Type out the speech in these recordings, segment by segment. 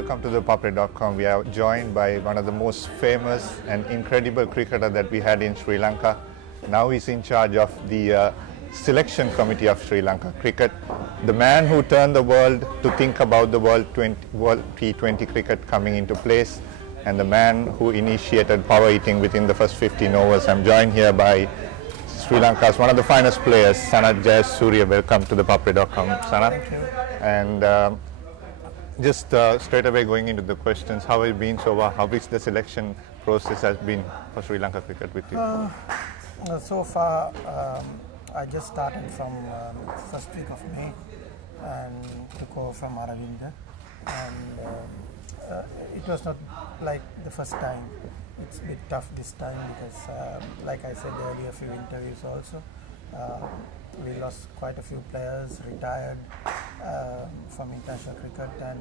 welcome to ThePapare.com. We are joined by one of the most famous and incredible cricketer that we had in Sri Lanka. Now he's in charge of the selection committee of Sri Lanka Cricket. The man who turned the world to think about the World T20 cricket coming into place, and the man who initiated power eating within the first 15 overs. I'm joined here by Sri Lanka's one of the finest players, Sanath Jayasuriya. Welcome to ThePapare.com, Sanath. Thank you. And just straight away going into the questions, how has it been so far? How is the selection process has been for Sri Lanka cricket with you? So far, I just started from first week of May and took over from Aravinda, and it was not like the first time. It's a bit tough this time because, like I said earlier, a few interviews also, we lost quite a few players, retired from international cricket, and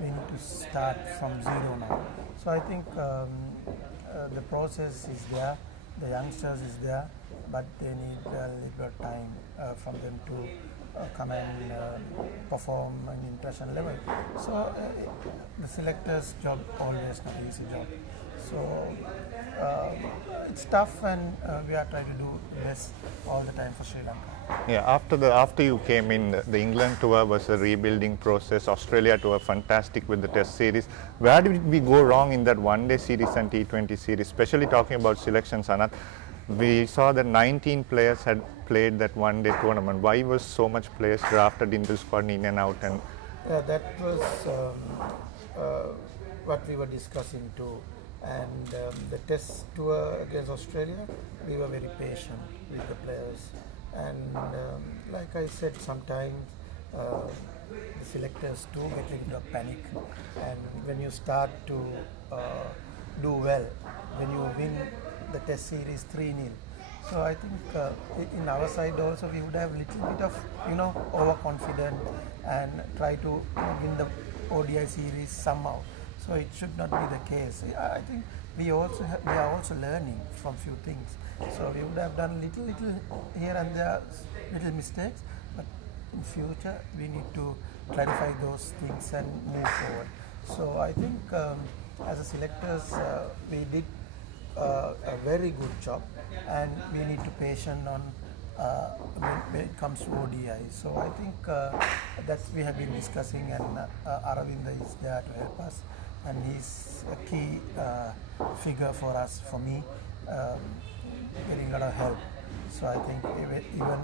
we need to start from zero now. So I think the process is there, the youngsters is there, but they need a little bit of time from them to come and perform an international level. So the selectors' job always not an easy job. So it's tough, and we are trying to do best all the time for Sri Lanka. Yeah, after you came in, the England tour was a rebuilding process. Australia tour fantastic with the Test series. Where did we go wrong in that one-day series and T20 series? Especially talking about selection, Sanath. We saw that 19 players had played that one-day tournament. Why was so much players drafted into the squad in and out? And that was what we were discussing too. And the Test tour against Australia, we were very patient with the players. And like I said, sometimes the selectors too get a little bit of panic. And when you start to do well, when you win the Test series 3-0, so I think in our side also we would have a little bit of overconfident and try to win the ODI series somehow. So it should not be the case. I think we are also learning from few things. So we would have done little here and there, little mistakes, but in future we need to clarify those things and move forward. So I think as a selectors we did a very good job, and we need to patient on when it comes to ODI. So I think that's we have been discussing, and Aravinda is there to help us, and he's a key figure for us, for me, getting a lot of help. So I think even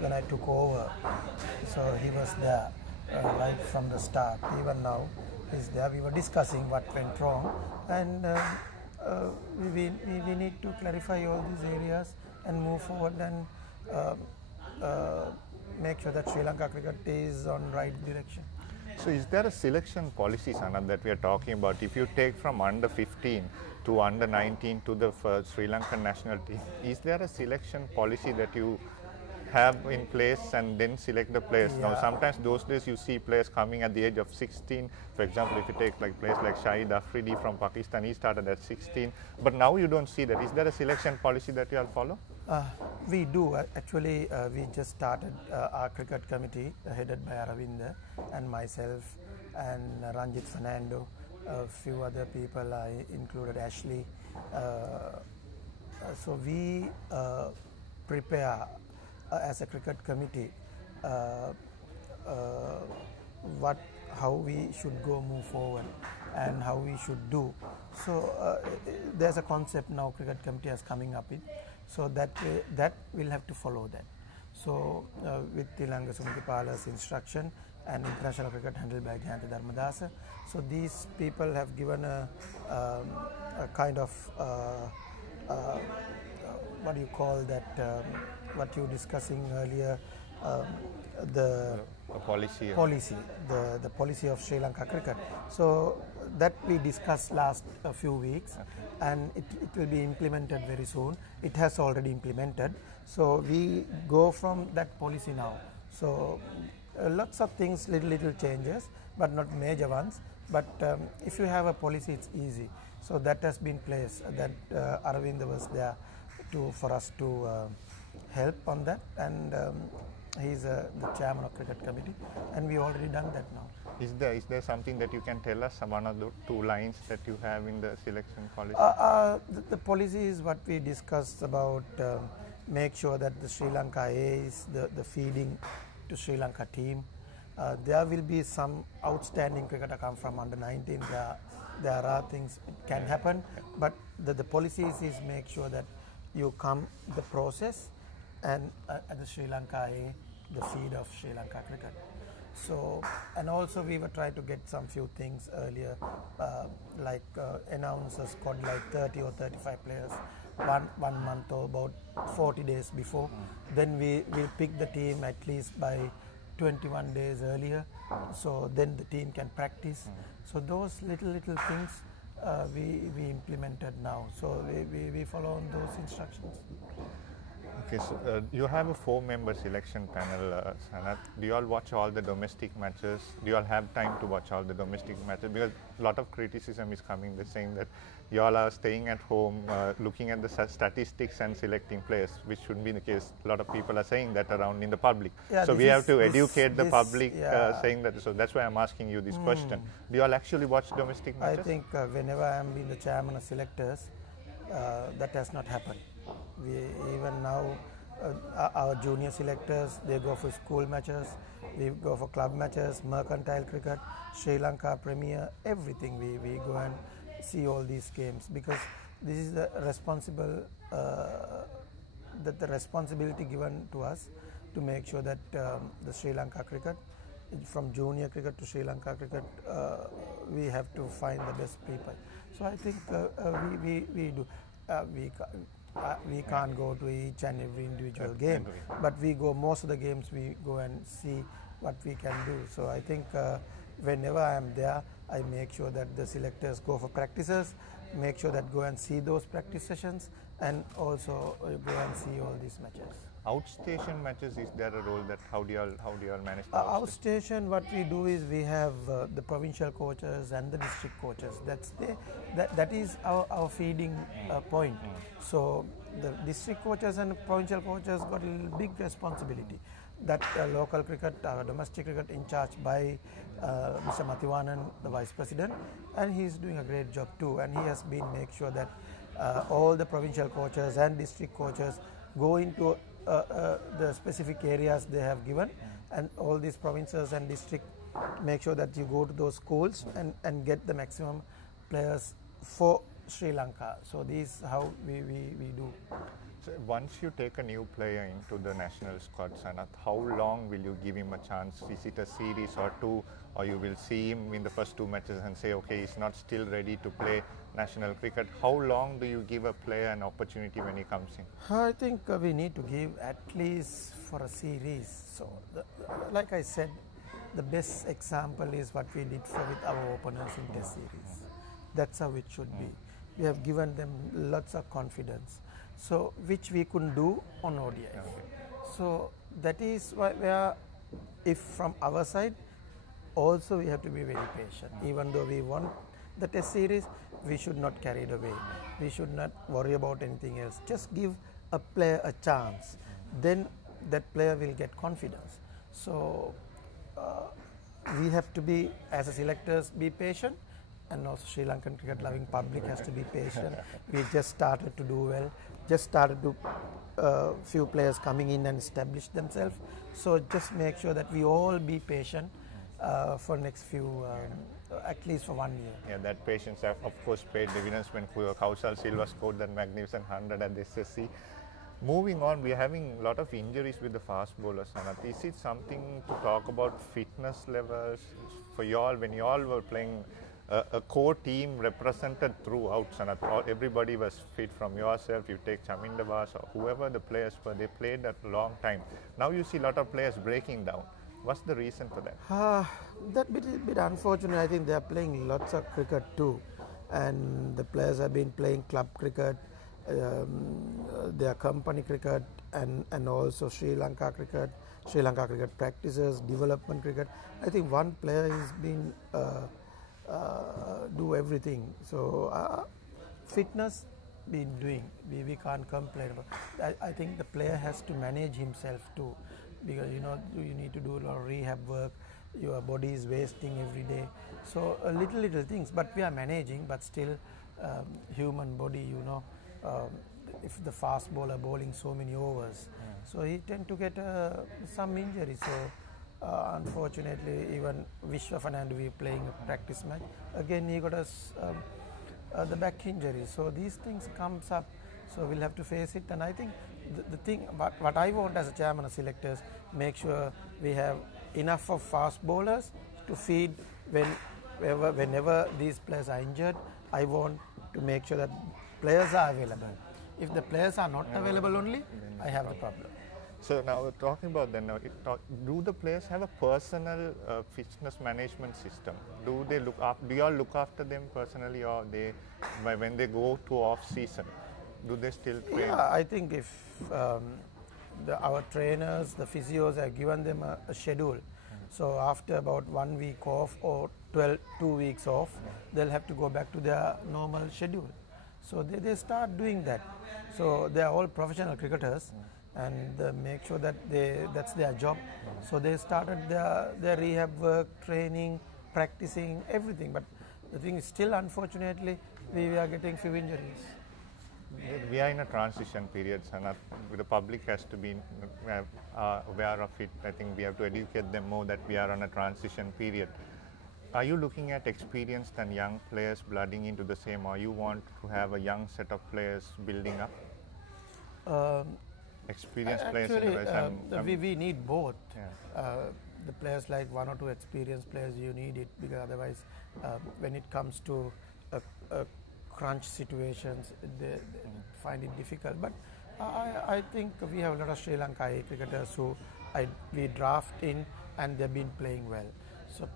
when I took over, so he was there right from the start. Even now he's there. We were discussing what went wrong, and we need to clarify all these areas and move forward and make sure that Sri Lanka cricket is on right direction. so is there a selection policy, Sanath, that we are talking about? If you take from under 15 to under 19 to the Sri Lankan national team, is there a selection policy that you have in place and then select the players? Yeah. Now sometimes those days you see players coming at the age of 16. For example, if you take like players like Shahid Afridi from Pakistan, he started at 16. But now you don't see that. Is there a selection policy that you all follow? We do. Actually, we just started our cricket committee headed by Aravinda and myself and Ranjit Fernando. A few other people, I included Ashley. So we prepare as a cricket committee how we should go move forward and how we should do. So there's a concept now cricket committee is coming up in, so that we'll have to follow that. So with Tilanga Sumitipala's instruction and international cricket handled by Jayanta Dharmadasa, so these people have given a kind of what do you call that, what you were discussing earlier, the policy the policy of Sri Lanka cricket. So that we discussed last few weeks, and it will be implemented very soon. It has already implemented. So we go from that policy now. So lots of things, little changes, but not major ones. But if you have a policy, it's easy. So that has been placed. That Aravinda was there for us to help on that, and He's the chairman of cricket committee, and we already done that now. Is there something that you can tell us, one of the two lines that you have in the selection policy? The policy is what we discussed about. Make sure that the Sri Lanka A is the feeding to Sri Lanka team. There will be some outstanding cricketer come from under 19. There are things can happen, but the policies is make sure that you come the process and at the Sri Lanka A, the feed of Sri Lanka cricket. So, and also we were trying to get some few things earlier, like announce a squad like 30 or 35 players, one month or about 40 days before. Then we will pick the team at least by 21 days earlier, so then the team can practice. So those little things we implemented now. So we follow on those instructions. Okay, so you have a 4-member selection panel, Sanath. Do you all watch all the domestic matches? Do you all have time to watch all the domestic matches? Because a lot of criticism is coming, they're saying that you all are staying at home, looking at the statistics and selecting players, which shouldn't be the case. A lot of people are saying that around in the public. Yeah, so we have to educate the public, saying that. So that's why I'm asking you this question. Do you all actually watch domestic matches? I think whenever I'm being the chairman of selectors, that has not happened. We even now our junior selectors, they go for school matches, we go for club matches, mercantile cricket, Sri Lanka Premier, everything we go and see all these games, because this is the the responsibility given to us to make sure that the Sri Lanka cricket, from junior cricket to Sri Lanka cricket, we have to find the best people. So I think we do. We can't go to each and every individual game, but we go most of the games. We go and see what we can do. So I think whenever I am there, I make sure that the selectors go for practices, make sure that go and see those practice sessions, and also go and see all these matches. Outstation matches, is there a role that how do you all manage? Outstation, what we do is we have the provincial coaches and the district coaches. That is our feeding point. So the district coaches and provincial coaches got a big responsibility. That local cricket, domestic cricket in charge by Mr. Mathivanan, the vice president, and he is doing a great job too. And he has been make sure that all the provincial coaches and district coaches go into the specific areas they have given, and all these provinces and district make sure that you go to those schools and get the maximum players for Sri Lanka. So this is how we do. So once you take a new player into the national squad, Sanath, how long will you give him a chance? Is it a series or two, or you will see him in the first 2 matches and say, okay, he's not still ready to play national cricket? How long do you give a player an opportunity when he comes in? I think we need to give at least for a series. So like I said, the best example is what we did with our openers in Test series. That's how it should be. We have given them lots of confidence, so which we couldn't do on ODI. So that is where, if from our side, also we have to be very patient. Even though we want the Test series, we should not carry it away. We should not worry about anything else. Just give a player a chance. Then that player will get confidence. So we have to be, as a selectors, be patient, and also Sri Lankan cricket loving public has to be patient. We just started to do well. Just started to few players coming in and establish themselves. So just make sure that we all be patient for next few, at least for 1 year. Yeah, that patience have of course paid dividends when Kaushal Silva scored that magnificent 100 at the SSC. Moving on, we are having a lot of injuries with the fast bowlers, Sanath. Is it something to talk about fitness levels for you all when you all were playing? A core team represented throughout, Sanath. Everybody was fit, from yourself, you take Chaminda Vas or whoever the players were, they played a long time. Now you see a lot of players breaking down. What's the reason for that? That bit unfortunate. I think they are playing lots of cricket too, and the players have been playing club cricket, their company cricket, and also Sri Lanka cricket practices, development cricket. I think one player has been do everything. So fitness been doing. We can't complain about. I think the player has to manage himself too. because you need to do a lot of rehab work. Your body is wasting every day. So little things, but we are managing. But still, human body, if the fast bowler bowling so many overs, so he tend to get some injury. So unfortunately, even Vishwa Fernando, we playing a practice match, again he got the back injury. So these things comes up. So we'll have to face it. And I think the thing, what I want as a chairman of selectors, make sure we have enough of fast bowlers to feed whenever these players are injured. I want to make sure that players are available. If the players are not available only, I have the problem. So now we're talking about do the players have a personal fitness management system? Do you all look after them personally, or when they go to off season, do they still train? Yeah, I think if our trainers, the physios, have given them a schedule. So after about 1 week off or 2 weeks off, they'll have to go back to their normal schedule. So they start doing that. So they are all professional cricketers, and make sure that that's their job. So they started their rehab work, training, practicing, everything. But the thing is, still unfortunately, we are getting few injuries. We are in a transition period, Sanath. The public has to be aware of it. I think we have to educate them more that we are on a transition period. Are you looking at experienced and young players blooding into the same, or you want to have a young set of players building up? Experienced players. We need both. Yeah. The players, like 1 or 2 experienced players, you need it, because otherwise, when it comes to crunch situations, they find it difficult. But I think we have a lot of Sri Lanka cricketers who we draft in, and they've been playing well. So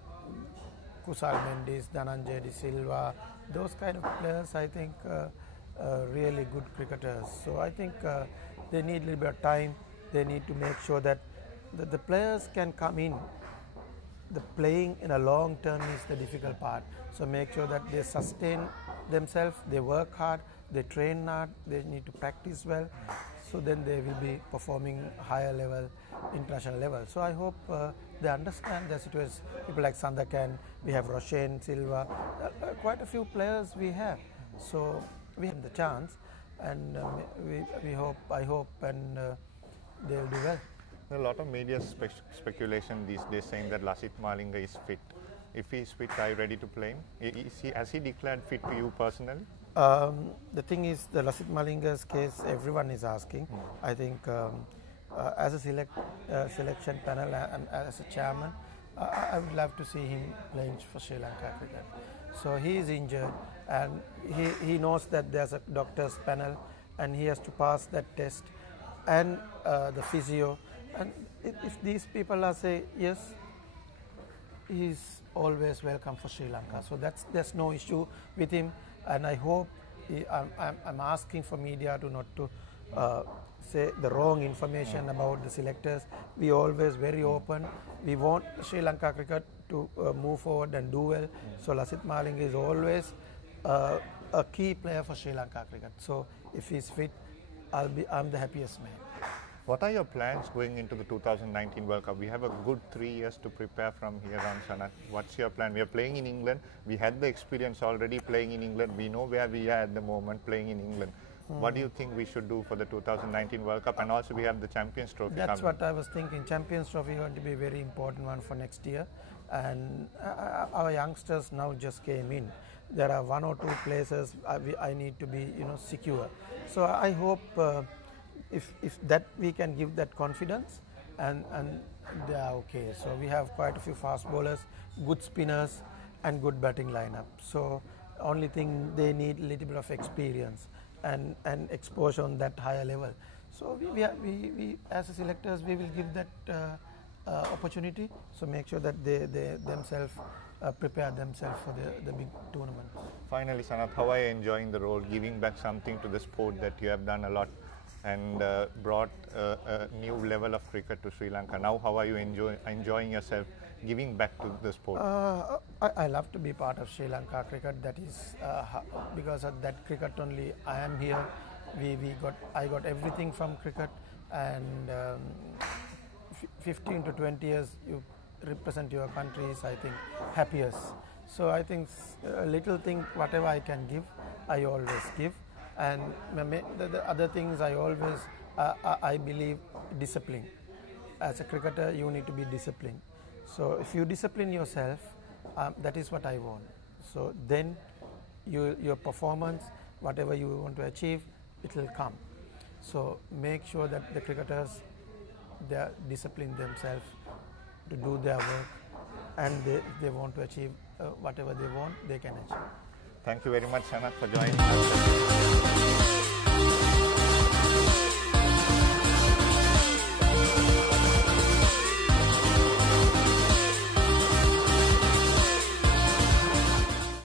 Kusal Mendis, Dhananjay De Silva, those kind of players, I think really good cricketers. So I think they need a little bit of time. They need to make sure that the players can come in. The playing in a long term is the difficult part. So make sure that they sustain themselves, they work hard, they train hard, they need to practice well. So then they will be performing higher level, international level. So I hope they understand the situation. People like Sandakan, we have Roshan, Silva, quite a few players we have. So we have the chance, and I hope, and they'll do well. There are a lot of media speculation these days saying that Lasith Malinga is fit. If he is fit, are you ready to play him? Has he declared fit to you personally? The thing is, the Lasith Malinga's case, everyone is asking. I think as a selection panel and as a chairman, I would love to see him playing for Sri Lanka Cricket. So he is injured, and he knows that there's a doctor's panel, and he has to pass that test, and the physio. And if these people are say yes, he's always welcome for Sri Lanka. So there's no issue with him, and I hope I'm asking for media to not to say the wrong information about the selectors. We always very open. We want Sri Lanka cricket to move forward and do well. So Lasith Malinga is always a key player for Sri Lanka cricket. So if he's fit, I'm the happiest man. What are your plans going into the 2019 World Cup? We have a good 3 years to prepare from here on, Sanath. What's your plan? We are playing in England. We had the experience already playing in England. We know where we are at the moment playing in England. What do you think we should do for the 2019 World Cup? And also we have the Champions Trophy That's coming. what I was thinking. Champions Trophy is going to be a very important one for next year. And our youngsters now just came in. There are 1 or 2 places I need to be secure. So I hope if that we can give that confidence, and they are okay. So we have quite a few fast bowlers, good spinners, and good batting lineup. So only thing they need a little bit of experience and exposure on that higher level. So we as a selectors, we will give that opportunity. So make sure that they themselves prepare themselves for the big tournament. Finally, Sanath, how are you enjoying the role, giving back something to the sport that you have done a lot and brought a new level of cricket to Sri Lanka? Now, how are you enjoying yourself, giving back to the sport? I love to be part of Sri Lanka cricket. That is because of that cricket only I am here. I got everything from cricket, and 15 to 20 years you represent your country is, I think, happiest. So I think a little thing, whatever I can give, I always give. And the other things I always, I believe discipline. As a cricketer, you need to be disciplined. So if you discipline yourself, that is what I want. So then your performance, whatever you want to achieve, it will come. So make sure that the cricketers, they discipline themselves to do their work, and they want to achieve whatever they want, they can achieve. Thank you very much, Sanath, for joining us.